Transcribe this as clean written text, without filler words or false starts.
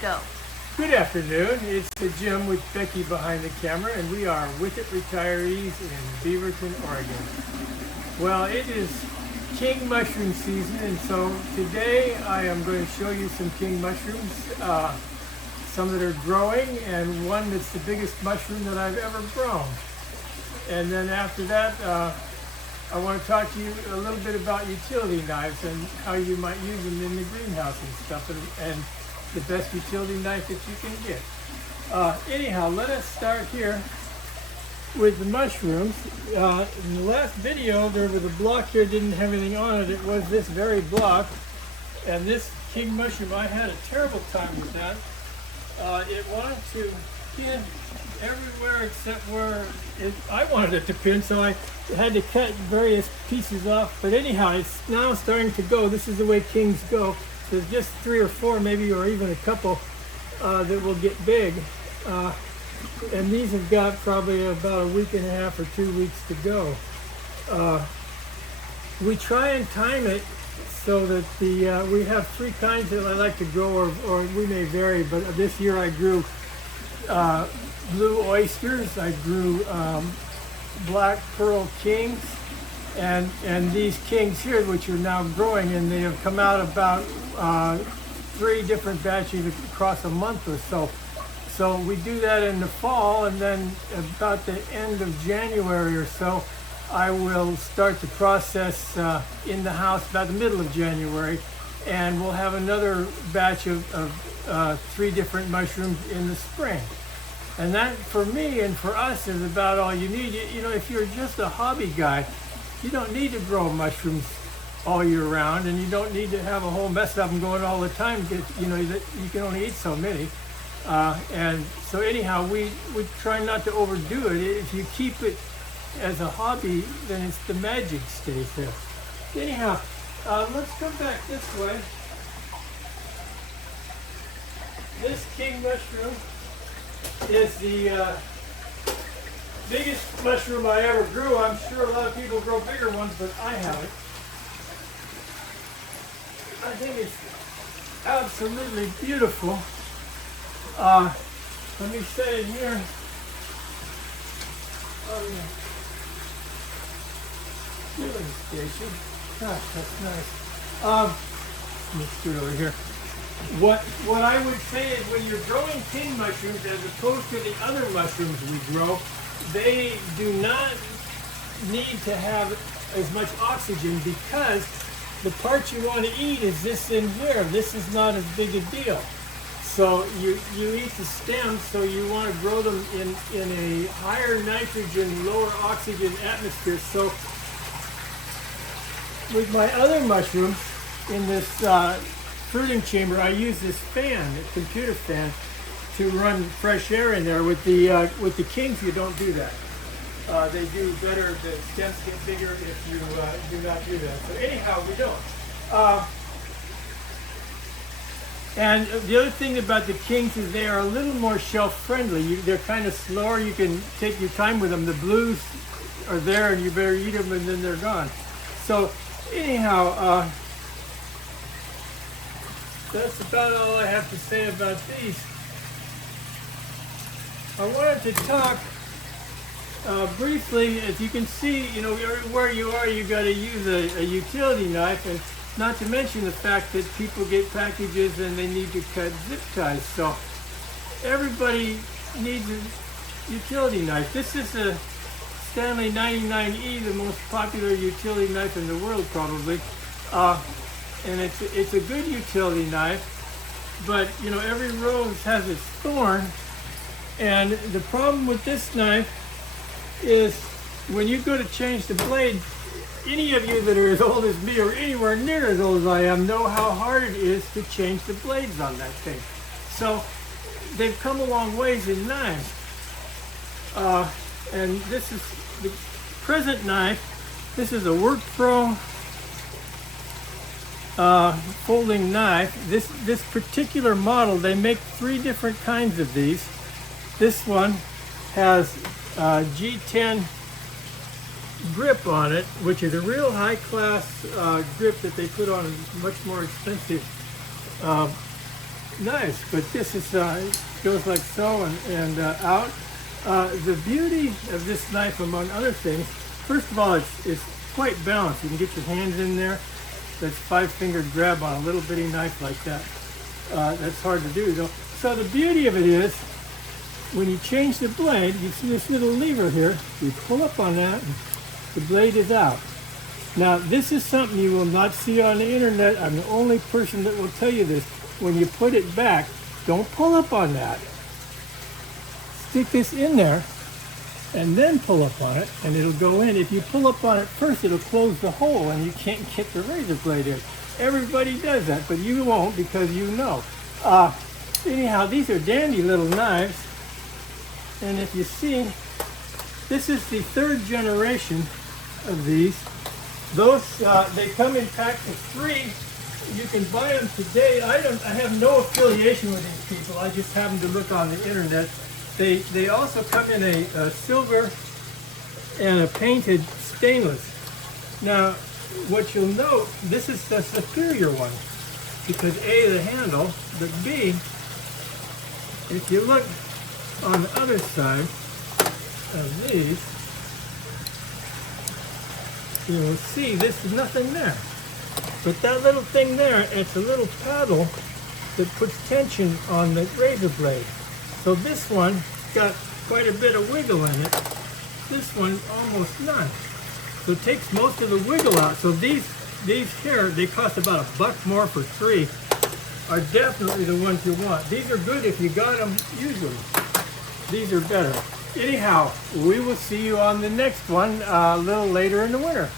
go. Good afternoon. It's Jim with Becky behind the camera, and we are With It Retirees in Beaverton, Oregon. Well, it is king mushroom season, and so today I am going to show you some king mushrooms, some that are growing, and one that's the biggest mushroom that I've ever grown. And then after that, I want to talk to you a little bit about utility knives and how you might use them in the greenhouse and stuff, and the best utility knife that you can get. Anyhow, let us start here with the mushrooms. In the last video, there was a block here, didn't have anything on it. It was this very block, and this king mushroom, I had a terrible time with that. It wanted to pin everywhere except where I wanted it to pin, so I had to cut various pieces off. But anyhow, it's now starting to go. This is the way kings go. There's just 3 or 4 maybe, or even a couple that will get big. And these have got probably about a week and a half or 2 weeks to go. We try and time it so that we have 3 kinds that I like to grow, or we may vary, but this year I grew blue oysters, I grew black pearl kings, and these kings here, which are now growing, and they have come out about 3 different batches across a month or so. So we do that in the fall, and then about the end of January or so, I will start the process in the house about the middle of January, and we'll have another batch of 3 different mushrooms in the spring. And that, for me and for us, is about all you need. You know, if you're just a hobby guy, you don't need to grow mushrooms all year round, and you don't need to have a whole mess of them going all the time, because you know that you can only eat so many. And so anyhow, we try not to overdo it. If you keep it as a hobby, then it's the magic stays there. Anyhow, let's come back this way. This king mushroom is the biggest mushroom I ever grew. I'm sure a lot of people grow bigger ones, but I haven't. I think it's absolutely beautiful. Let me set it here. Viewing station. Gosh, that's nice. Let me scoot over here. What I would say is, when you're growing king mushrooms, as opposed to the other mushrooms we grow, they do not need to have as much oxygen, because the part you want to eat is this in here. This is not as big a deal. So you eat the stems, so you want to grow them in a higher nitrogen, lower oxygen atmosphere. So with my other mushrooms in this fruiting chamber, I use this fan, a computer fan, to run fresh air in there. With the kings, you don't do that. They do better, the stems get bigger if you do not do that. So anyhow, we don't. And the other thing about the kings is they are a little more shelf friendly. They're kind of slower. You can take your time with them. The blues are there, and you better eat them, and then they're gone. So anyhow, that's about all I have to say about these. I wanted to talk briefly. As you can see, you know, where you are, you got to use a utility knife, and not to mention the fact that people get packages and they need to cut zip ties. So everybody needs a utility knife. This is a Stanley 99E, the most popular utility knife in the world, probably. And it's a good utility knife, but you know, every rose has its thorn. And the problem with this knife is, when you go to change the blade, any of you that are as old as me, or anywhere near as old as I am, know how hard it is to change the blades on that thing. So they've come a long ways in knives. And this is the present knife. This is a Workpro folding knife. This particular model, they make 3 different kinds of these. This one has G10 grip on it, which is a real high-class grip that they put on a much more expensive nice, but this is goes like so and out. The beauty of this knife, among other things, first of all, it's quite balanced. You can get your hands in there. That's 5-fingered grab on a little bitty knife like that. That's hard to do though. So the beauty of it is, when you change the blade, you see this little lever here. You pull up on that, and the blade is out. Now, this is something you will not see on the internet. I'm the only person that will tell you this. When you put it back, don't pull up on that. Stick this in there, and then pull up on it, and it'll go in. If you pull up on it first, it'll close the hole, and you can't get the razor blade in. Everybody does that, but you won't because you know. Anyhow, these are dandy little knives. And if you see, this is the 3rd generation of these. Those, they come in packs of 3. You can buy them today. I have no affiliation with these people. I just happen to look on the internet. They also come in a silver and a painted stainless. Now, what you'll note, this is the superior one, because A, the handle, but B, if you look on the other side of these, you will see this is nothing there. But that little thing there, it's a little paddle that puts tension on the razor blade. So this one got quite a bit of wiggle in it. This one, almost none. So it takes most of the wiggle out. So these here, they cost about $1 more for 3, are definitely the ones you want. These are good if you got them usually. These are better. Anyhow, we will see you on the next one a little later in the winter.